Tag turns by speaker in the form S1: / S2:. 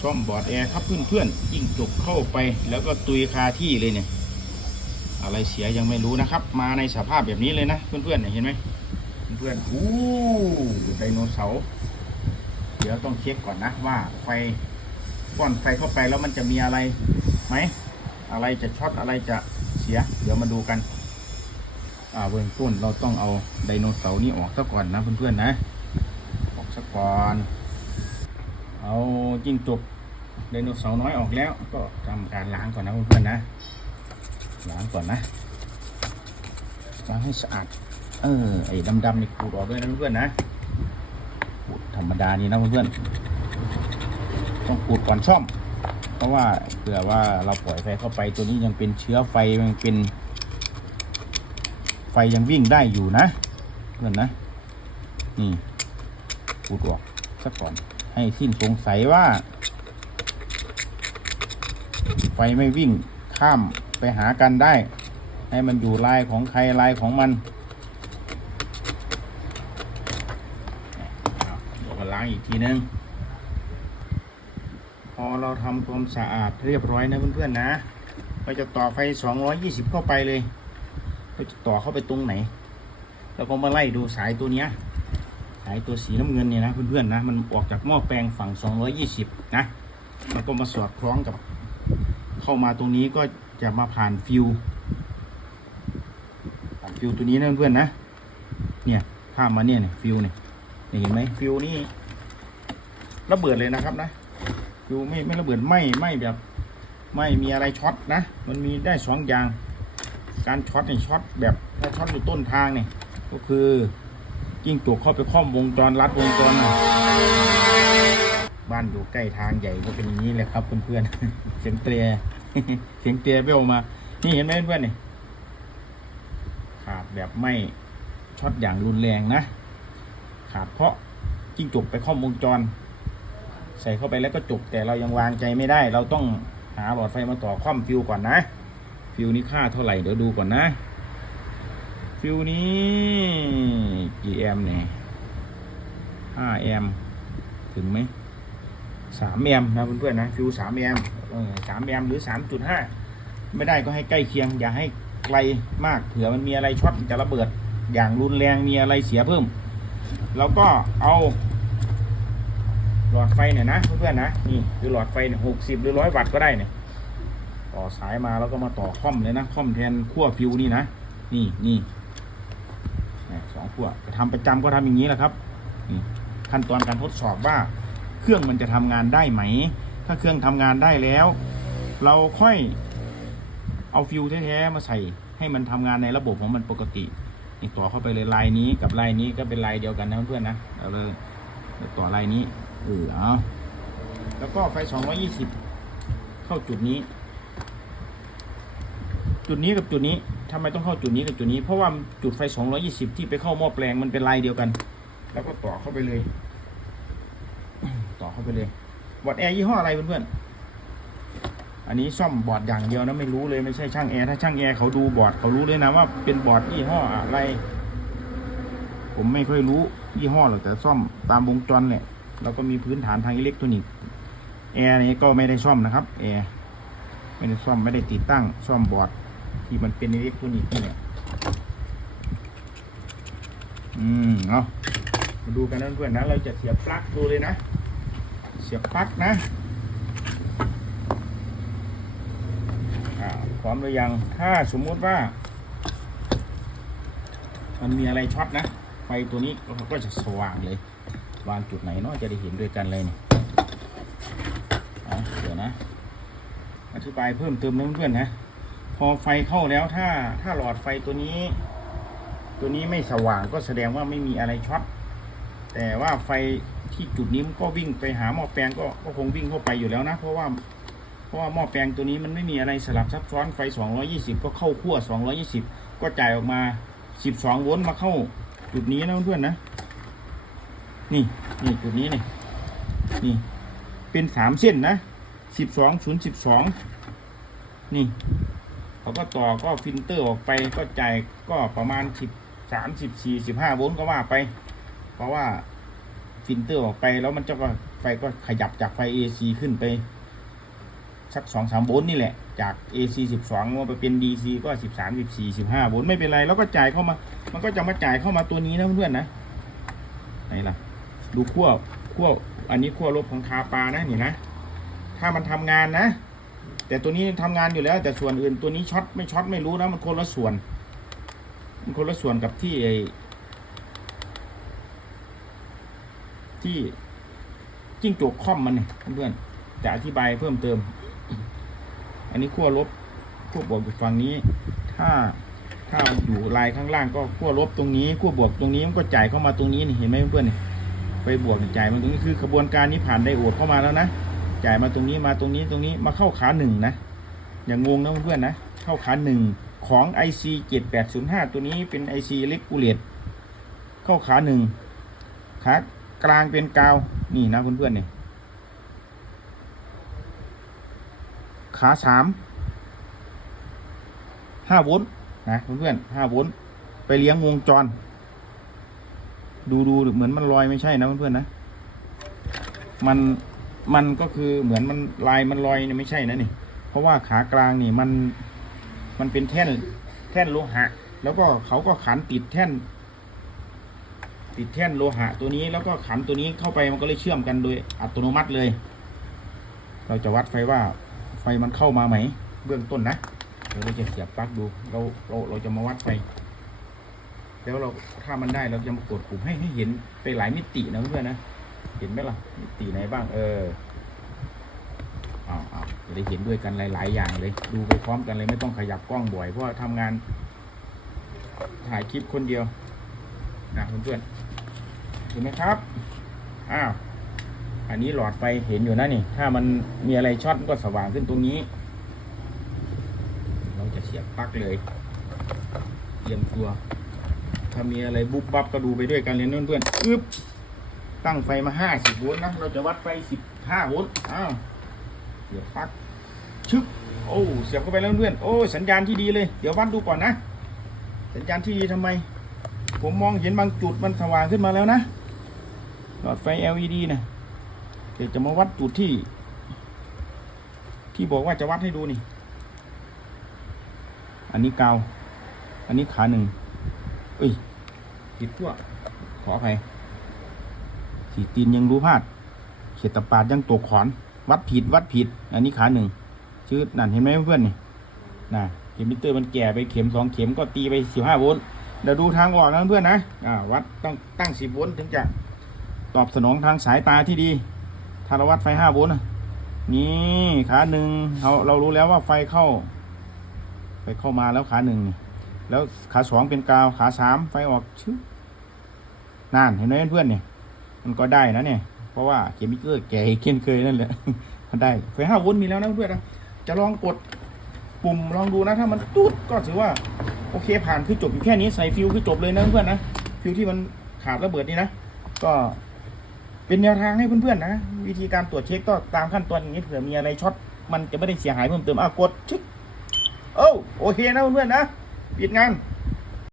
S1: ซ่อมบอร์ดแอร์ครับเพื่อนๆยิ่งจกเข้าไปแล้วก็ตุยคาที่เลยเนี่ย อะไรเสียยังไม่รู้นะครับ มาในสภาพแบบนี้เลยนะ เพื่อนๆเนี่ยเห็นไหมเพื่อนๆอู้ไดโนเสาร์เดี๋ยวต้องเช็คก่อนนะว่าไฟก้อนไฟเข้าไปแล้วมันจะมีอะไรไหมอะไรจะช็อตอะไรจะเสีย เดี๋ยวมาดูกัน อ่าเบื้องต้นเราต้องเอาไดโนเสาร์นี้ออกซะก่อนนะเพื่อนๆนะ ออกซะก่อน เอาจิ้งจกไดโนเสาร์น้อยออกแล้ว ก็ทำการล้างก่อนนะเพื่อนๆนะ ล้างก่อนนะ ล้างให้สะอาด เออ ไอ้ดำๆนี่ขูดออกด้วยนะเพื่อนๆนะขูดธรรมดานี่นะเพื่อนๆ ต้องขูดก่อนซ่อม เพราะว่าเผื่อว่าเราปล่อยไฟเข้าไปตัวนี้ยังเป็นเชื้อไฟยังเป็น ไฟยังวิ่งได้อยู่นะ เพื่อนนะ นี่ขูดออกซะก่อน ให้สิ้นสงสัยว่า ไฟไม่วิ่งข้ามไปหากันได้ ให้มันอยู่ลายของใครลายของมันเอาเดี๋ยวมาล้างอีกทีนึง พอเราทำความสะอาดเรียบร้อยนะเพื่อนๆนะเราจะต่อไฟ 220 เข้าไปเลย เราจะต่อเข้าไปตรงไหน แล้วก็มาไล่ดูสายตัวเนี้ย สายตัวสีน้ำเงินเนี่ยนะเพื่อนๆนะมันออกจากหม้อแปลงฝั่ง 220 นะแล้วก็มาสอดคล้องกับ เข้ามาตรงนี้ก็จะมาผ่านฟิวผ่านฟิวตัวนี้นะเพื่อนๆนะ เนี่ยข้ามมาเนี่ยเนี่ยฟิวเนี่ยเห็นไหมฟิวนี่ระเบิดเลยนะครับนะฟิวไม่ไม่ระเบิดไม่ไม่แบบ ไม่มีอะไรช็อตนะ มันมีได้สองอย่าง การช็อตเนี่ยช็อตแบบถ้าช็อตอยู่ต้นทางเนี่ยก็คือ ยิ่งตัวเข้าไปข้อมวงจรรัดวงจรนะบ้านอยู่ใกล้ทางใหญ่ก็เป็นอย่างนี้เลยครับเพื่อนๆ เสียงเตรียเสียงเตรียเบลมา นี่เห็นไหมเพื่อนๆนี่ขาดแบบไม่ช็อตอย่างรุนแรงนะ ขาดเพราะจิ้งจกไปข้อมวงจร ใส่เข้าไปแล้วก็จบแต่เรายังวางใจไม่ได้ เราต้องหาหลอดไฟมาต่อคว่ำฟิวก่อนนะ ฟิวนี้ค่าเท่าไหร่เดี๋ยวดูก่อนนะ ฟิวนี้กี่แอมป์เนี่ยห้าแอมป์ถึงไหมสามแอมป์นะเพื่อนๆนะฟิวสามแอมป์เออสามแอมป์หรือสามจุดห้าไม่ได้ก็ให้ใกล้เคียง อย่าให้ไกลมากเผื่อมันมีอะไรช็อตจะระเบิด อย่างรุนแรงมีอะไรเสียเพิ่ม แล้วก็เอาหลอดไฟเนี่ยนะเพื่อนๆนะนี่คือหลอดไฟเนี่ยหกสิบหรือร้อยวัตต์ก็ได้เนี่ยต่อสายมาแล้วก็มาต่อคอมเลยนะคอมแทนขั้วฟิวนี่นะ นี่นี่ สองขั้วจะทำประจำก็ทำอย่างนี้แหละครับขั้นตอนการทดสอบว่า เครื่องมันจะทำงานได้ไหม ถ้าเครื่องทำงานได้แล้ว เราค่อยเอาฟิวแท้ๆมาใส่ให้มันทำงานในระบบของมันปกตินี่ต่อเข้าไปเลยลายนี้กับลายนี้ก็เป็นลายเดียวกันนะเพื่อนๆนะเราเลยต่อลายนี้เออเอาแล้วก็ไฟ 220 เข้าจุดนี้ จุดนี้กับจุดนี้ ทำไมต้องเข้าจุดนี้กับจุดนี้ เพราะว่าจุดไฟ 220 ที่ไปเข้าหม้อแปลงมันเป็นลายเดียวกัน แล้วก็ต่อเข้าไปเลย ต่อเข้าไปเลย บอร์ดแอร์ยี่ห้ออะไรเพื่อนๆ อันนี้ซ่อมบอร์ดอย่างเดียวนะไม่รู้เลยไม่ใช่ช่างแอร์ถ้าช่างแอร์เขาดูบอร์ดเขารู้เลยนะว่าเป็นบอร์ดยี่ห้ออะไร ผมไม่ค่อยรู้ยี่ห้อหรอกแต่ซ่อมตามวงจรแหละเราก็มีพื้นฐานทางอิเล็กทรอนิกส์แอร์นี่ก็ไม่ได้ซ่อมนะครับแอร์ไม่ได้ซ่อมไม่ได้ติดตั้งซ่อมบอร์ด ที่มันเป็นอิเล็กทรอนิกส์นี่แหละอืมเอามาดูกันนะเพื่อนนะเราจะเสียบปลั๊กดูเลยนะ เสียบปลั๊กนะอ่าพร้อมหรือยังถ้าสมมุติว่า มันมีอะไรช็อตนะไฟตัวนี้ก็จะสว่างเลยวางจุดไหนเนาะจะได้เห็นด้วยกันเลยนี่เอาเดี๋ยวนะ อธิบายเพิ่มเติมนะเพื่อนๆนะ พอไฟเข้าแล้วถ้าถ้าหลอดไฟตัวนี้ ตัวนี้ไม่สว่างก็แสดงว่าไม่มีอะไรช็อตแต่ว่าไฟที่จุดนี้มันก็วิ่งไปหาหม้อแปลงก็ก็คงวิ่งเข้าไปอยู่แล้วนะ เพราะว่าเพราะว่าหม้อแปลงตัวนี้มันไม่มีอะไรสลับซับซ้อนไฟ 220 ก็เข้าขั้ว 220 ก็จ่ายออกมา 12 โวลต์มาเข้าจุดนี้นะเพื่อนๆนะ นี่นี่จุดนี้นี่นี่เป็นสามเส้นนะสิบสองศูนย์สิบสองนี่ เขาก็ต่อก็ฟิลเตอร์ออกไปก็จ่ายก็ประมาณสิบสามสิบสี่สิบห้าโวลต์ก็ว่าไป เพราะว่าฟิลเตอร์ออกไปแล้วมันจะก็ไฟก็ขยับจากไฟ AC ขึ้นไป สักสองสามโวลต์นี่แหละ จาก AC สิบสองมาไปเป็น DC ก็สิบสามสิบสี่สิบห้าโวลต์ไม่เป็นไร แล้วก็จ่ายเข้ามา มันก็จะมาจ่ายเข้ามาตัวนี้นะเพื่อนๆนะไหนล่ะ ดูขั้วขั้วอันนี้ขั้วลบของคาปานะนี่นะ ถ้ามันทำงานนะ แต่ตัวนี้ทำงานอยู่แล้ว แต่ส่วนอื่นตัวนี้ช็อตไม่ช็อตไม่รู้นะมันคนละส่วน มันคนละส่วนกับที่ไอที่จิ้งจกคอมมันเนี่ยเพื่อนจะอธิบายเพิ่มเติม อันนี้ขั้วลบขั้วบวกอยู่ฝั่งนี้ ถ้าถ้าอยู่ลายข้างล่างก็ขั้วลบตรงนี้ขั้วบวกตรงนี้มันก็จ่ายเข้ามาตรงนี้นี่เห็นไหมเพื่อนๆนี่ไฟบวกจ่ายมาตรงนี้คือขบวนการนี้ผ่านไดโอดเข้ามาแล้วนะ จ่ายมาตรงนี้มาตรงนี้ตรงนี้มาเข้าขาหนึ่งนะ อย่างงงนะเพื่อนๆนะ เข้าขาหนึ่งของ IC 7805 ตัวนี้เป็น IC เล็กกูเลตเข้าขาหนึ่งขากลางเป็นกาวนี่นะเพื่อนๆนี่ขาสามห้าโวลต์นะเพื่อนๆห้าโวลต์ไปเลี้ยงวงจร ดูดูเหมือนมันลอยไม่ใช่นะเพื่อนๆนะ มัน มันก็คือเหมือนมันลายมันลอยเนี่ยไม่ใช่นะนี่ เพราะว่าขากลางนี่มันมันเป็นแท่นแท่นโลหะ แล้วก็เขาก็ขันติดแท่น ติดแท่นโลหะตัวนี้แล้วก็ขันตัวนี้เข้าไปมันก็เลยเชื่อมกันโดยอัตโนมัติเลย เราจะวัดไฟว่าไฟมันเข้ามาไหม เบื้องต้นนะเดี๋ยวเราจะเสียบปลั๊กดูเราเราเราจะมาวัดไฟแล้วเราถ้ามันได้เราจะมากดปุ่มให้ให้เห็นไปหลายมิตินะเพื่อนนะ เห็นไหมล่ะมิติไหนบ้างเออเอาเอาจะได้เห็นด้วยกันหลาย ๆ อย่างเลย ดูไปพร้อมกันเลยไม่ต้องขยับกล้องบ่อย เพราะทำงานถ่ายคลิปคนเดียวนะเพื่อนๆเห็นไหมครับอ้าวอันนี้หลอดไฟเห็นอยู่นะนี่ ถ้ามันมีอะไรช็อตมันก็สว่างขึ้นตรงนี้ เราจะเสียบปลั๊กเลยเตรียมตัว ถ้ามีอะไรบุบบับก็ดูไปด้วยกันเลยเพื่อนๆอึ๊บ ตั้งไฟมาห้าสิบโวลต์นะ เราจะวัดไฟสิบห้าโวลต์อ้าวเดี๋ยวปักชึบโอ้เสียบเข้าไปแล้วเพื่อนโอ้สัญญาณที่ดีเลย เดี๋ยววัดดูก่อนนะ สัญญาณที่ดีทำไม ผมมองเห็นบางจุดมันสว่างขึ้นมาแล้วนะหลอดไฟ LED นะเดี๋ยวจะมาวัดจุดที่ ที่บอกว่าจะวัดให้ดูนี่ อันนี้กาวอันนี้ขาหนึ่งเอ้ยผิดตัวขออภัย ขีดตีนยังรู้พลาด เขียดตะปาดยังตกขอน วัดผิดวัดผิด อันนี้ขาหนึ่งชื่อนั่นเห็นไหมเพื่อนนี่น่ะเข็มมิเตอร์มันแก่ไปเข็มสองเข็มก็ตีไปสิบห้าโวลต์เดี๋ยวดูทางออกนะเพื่อนนะอ่าวัดต้องตั้งสิบโวลต์ถึงจะตอบสนองทางสายตาที่ดีถ้าเราวัดไฟห้าโวลต์นี่ขาหนึ่งเราเรารู้แล้วว่าไฟเข้า ไฟเข้ามาแล้วขาหนึ่งแล้วขาสองเป็นกาวขาสามไฟออกชึบนั่นเห็นไหมเพื่อนเนี่ย มันก็ได้นะเนี่ย เพราะว่าเคมิเกอร์แก่เช่นเคยนั่นแหละมันได้ไฟห้าโวลต์มีแล้วนะเพื่อนนะจะลองกดปุ่มลองดูนะถ้ามันตุ๊ดก็ถือว่าโอเคผ่านคือจบอยู่แค่นี้ใส่ฟิวคือจบเลยนะเพื่อนนะฟิวที่มันขาดระเบิดนี่นะก็เป็นแนวทางให้เพื่อนๆนะวิธีการตรวจเช็คก็ตามขั้นตอนอย่างนี้เผื่อมีอะไรช็อตมันจะไม่ได้เสียหายเพิ่มเติมอะกดชึกโอ้โอเคนะเพื่อนๆนะปิดงาน